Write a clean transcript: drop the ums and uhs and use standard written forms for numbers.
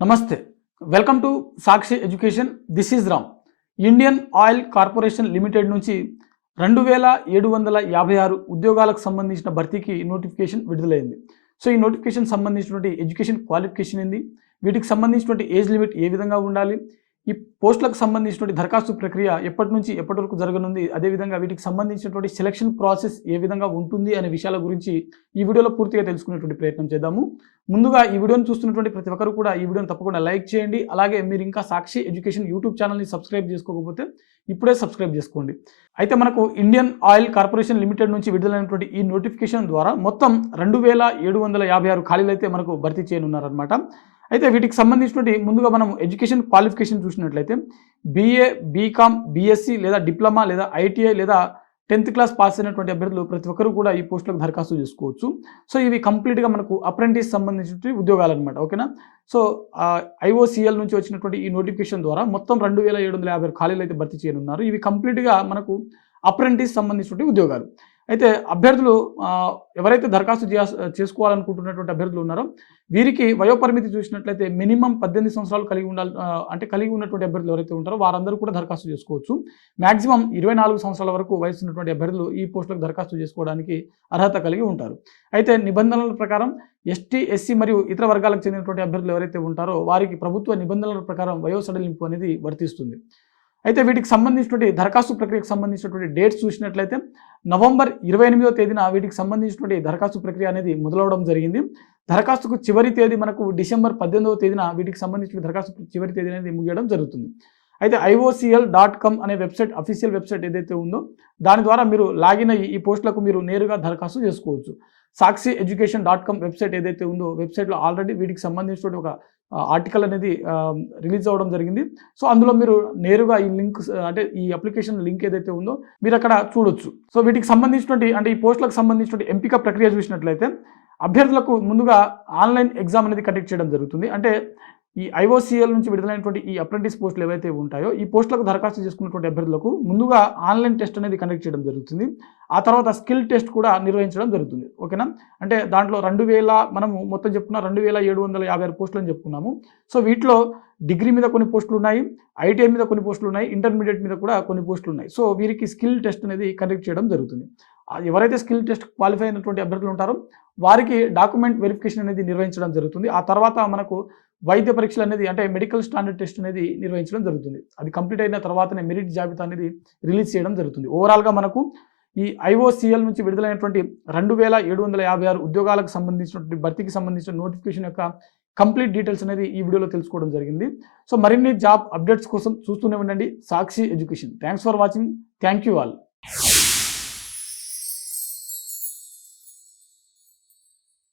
నమస్తే, welcome to Sakshi education. This is Ram. Indian oil corporation limited నుంచి 2756 ఉద్యోగాలకు సంబంధించిన భర్తీకి నోటిఫికేషన్ విడుదలైంది. సో ఈ నోటిఫికేషన్ సంబంధించినటువంటి ఎడ్యుకేషన్ క్వాలిఫికేషన్ ఏంది, వీటికి సంబంధించినటువంటి ఏజ్ లిమిట్ ఏ విధంగా ఉండాలి, ఈ పోస్టులకు సంబంధించినటువంటి దరఖాస్తు ప్రక్రియ ఎప్పటి నుంచి ఎప్పటి వరకు జరగనుంది, అదేవిధంగా వీటికి సంబంధించినటువంటి సెలక్షన్ ప్రాసెస్ ఏ విధంగా ఉంటుంది అనే విషయాల గురించి ఈ వీడియోలో పూర్తిగా తెలుసుకునేటువంటి ప్రయత్నం చేద్దాము. ముందుగా ఈ వీడియోని చూస్తున్నటువంటి ప్రతి ఒక్కరు కూడా ఈ వీడియోని తప్పకుండా లైక్ చేయండి. అలాగే మీరు ఇంకా సాక్షి ఎడ్యుకేషన్ యూట్యూబ్ ఛానల్ని సబ్స్క్రైబ్ చేసుకోకపోతే ఇప్పుడే సబ్స్క్రైబ్ చేసుకోండి. అయితే మనకు ఇండియన్ ఆయిల్ కార్పొరేషన్ లిమిటెడ్ నుంచి విడుదలైనటువంటి ఈ నోటిఫికేషన్ ద్వారా మొత్తం 2756 ఖాళీలు అయితే మనకు భర్తీ చేయనున్నారనమాట. అయితే వీటికి సంబంధించినటువంటి ముందుగా మనం ఎడ్యుకేషన్ క్వాలిఫికేషన్ చూసినట్లయితే బీఏ, బీకామ్, బీఎస్సీ లేదా డిప్లొమా లేదా ఐటీఐ లేదా 10th క్లాస్ పాస్ అయినటువంటి అభ్యర్థులు ప్రతి ఒక్కరు కూడా ఈ పోస్టులకు దరఖాస్తు చేసుకోవచ్చు. సో ఇవి కంప్లీట్గా మనకు అప్రెంటిస్ సంబంధించిన ఉద్యోగాలు అనమాట. ఓకేనా. సో ఐఓసిఎల్ నుంచి వచ్చినటువంటి ఈ నోటిఫికేషన్ ద్వారా మొత్తం 2756 ఖాళీలు అయితే భర్తీ చేయనున్నారు. ఇవి కంప్లీట్గా మనకు అప్రెంటిస్ సంబంధించినటువంటి ఉద్యోగాలు. అయితే అభ్యర్థులు ఎవరైతే దరఖాస్తు చేసుకోవాలనుకుంటున్నటువంటి అభ్యర్థులు ఉన్నారో వీరికి వయోపరిమితి చూసినట్లయితే మినిమం 18 సంవత్సరాలు కలిగి ఉన్నటువంటి అభ్యర్థులు ఎవరైతే ఉంటారో వారందరూ కూడా దరఖాస్తు చేసుకోవచ్చు. మ్యాక్సిమం 24 సంవత్సరాల వరకు వయసు ఉన్నటువంటి అభ్యర్థులు ఈ పోస్టులకు దరఖాస్తు చేసుకోవడానికి అర్హత కలిగి ఉంటారు. అయితే నిబంధనల ప్రకారం ఎస్టీ, ఎస్సీ మరియు ఇతర వర్గాలకు చెందినటువంటి అభ్యర్థులు ఎవరైతే ఉంటారో వారికి ప్రభుత్వ నిబంధనల ప్రకారం వయో సడలింపు అనేది వర్తిస్తుంది. అయితే వీటికి సంబంధించినటువంటి దరఖాస్తు ప్రక్రియకు సంబంధించినటువంటి డేట్స్ చూసినట్లయితే నవంబర్ 28వ తేదీన వీటికి సంబంధించినటువంటి దరఖాస్తు ప్రక్రియ అనేది మొదలవడం జరిగింది. దరఖాస్తుకు చివరి తేదీ మనకు డిసెంబర్ 18వ తేదీన వీటికి సంబంధించిన దరఖాస్తు చివరి తేదీ అనేది ముగియడం జరుగుతుంది. అయితే IOCL.com అనే వెబ్సైట్, అఫీషియల్ వెబ్సైట్ ఏదైతే ఉందో దాని ద్వారా మీరు లాగిన్ అయ్యి ఈ పోస్టులకు మీరు నేరుగా దరఖాస్తు చేసుకోవచ్చు. సాక్షి ఎడ్యుకేషన్.com వెబ్సైట్ ఏదైతే ఉందో వెబ్సైట్లో ఆల్రెడీ వీటికి సంబంధించినటువంటి ఒక ఆర్టికల్ అనేది రిలీజ్ అవ్వడం జరిగింది. సో అందులో మీరు నేరుగా ఈ లింక్ అంటే ఈ అప్లికేషన్ లింక్ ఏదైతే ఉందో మీరు అక్కడ చూడొచ్చు. సో వీటికి సంబంధించినటువంటి అంటే ఈ పోస్టులకు సంబంధించినటువంటి ఎంపిక ప్రక్రియ చూసినట్లయితే అభ్యర్థులకు ముందుగా ఆన్లైన్ ఎగ్జామ్ అనేది కండక్ట్ చేయడం జరుగుతుంది. అంటే ఈ IOCL నుంచి విడుదలైనటువంటి ఈ అప్రెంటిస్ పోస్టులు ఏవైతే ఉంటాయో ఈ పోస్టులకు దరఖాస్తు చేసుకున్నటువంటి అభ్యర్థులకు ముందుగా ఆన్లైన్ టెస్ట్ అనేది కండక్ట్ చేయడం జరుగుతుంది. ఆ తర్వాత స్కిల్ టెస్ట్ కూడా నిర్వహించడం జరుగుతుంది. ఓకేనా. అంటే దాంట్లో మనము మొత్తం చెప్పుకున్న 2756 పోస్టులు అని చెప్పుకున్నాము. సో వీటిలో డిగ్రీ మీద కొన్ని పోస్టులు ఉన్నాయి, ITI మీద కొన్ని పోస్టులు ఉన్నాయి, ఇంటర్మీడియట్ మీద కూడా కొన్ని పోస్టులు ఉన్నాయి. సో వీరికి స్కిల్ టెస్ట్ అనేది కండక్ట్ చేయడం జరుగుతుంది. ఎవరైతే స్కిల్ టెస్ట్ క్వాలిఫై అయినటువంటి అభ్యర్థులు ఉంటారో వారికి డాక్యుమెంట్ వెరిఫికేషన్ అనేది నిర్వహించడం జరుగుతుంది. ఆ తర్వాత మనకు వైద్య పరీక్షలు అనేది అంటే మెడికల్ స్టాండర్డ్ టెస్ట్ అనేది నిర్వహించడం జరుగుతుంది. అది కంప్లీట్ అయిన తర్వాతనే మెరిట్ జాబితా అనేది రిలీజ్ చేయడం జరుగుతుంది. ఓవరాల్గా మనకు ఈ IOCL నుంచి విడుదలైనటువంటి 2756 ఉద్యోగాలకు సంబంధించినటువంటి భర్తీకి సంబంధించిన నోటిఫికేషన్ యొక్క కంప్లీట్ డీటెయిల్స్ అనేది ఈ వీడియోలో తెలుసుకోవడం జరిగింది. సో మరిన్ని జాబ్ అప్డేట్స్ కోసం చూస్తూనే ఉండండి Sakshi education. Thanks for watching. Thank you all.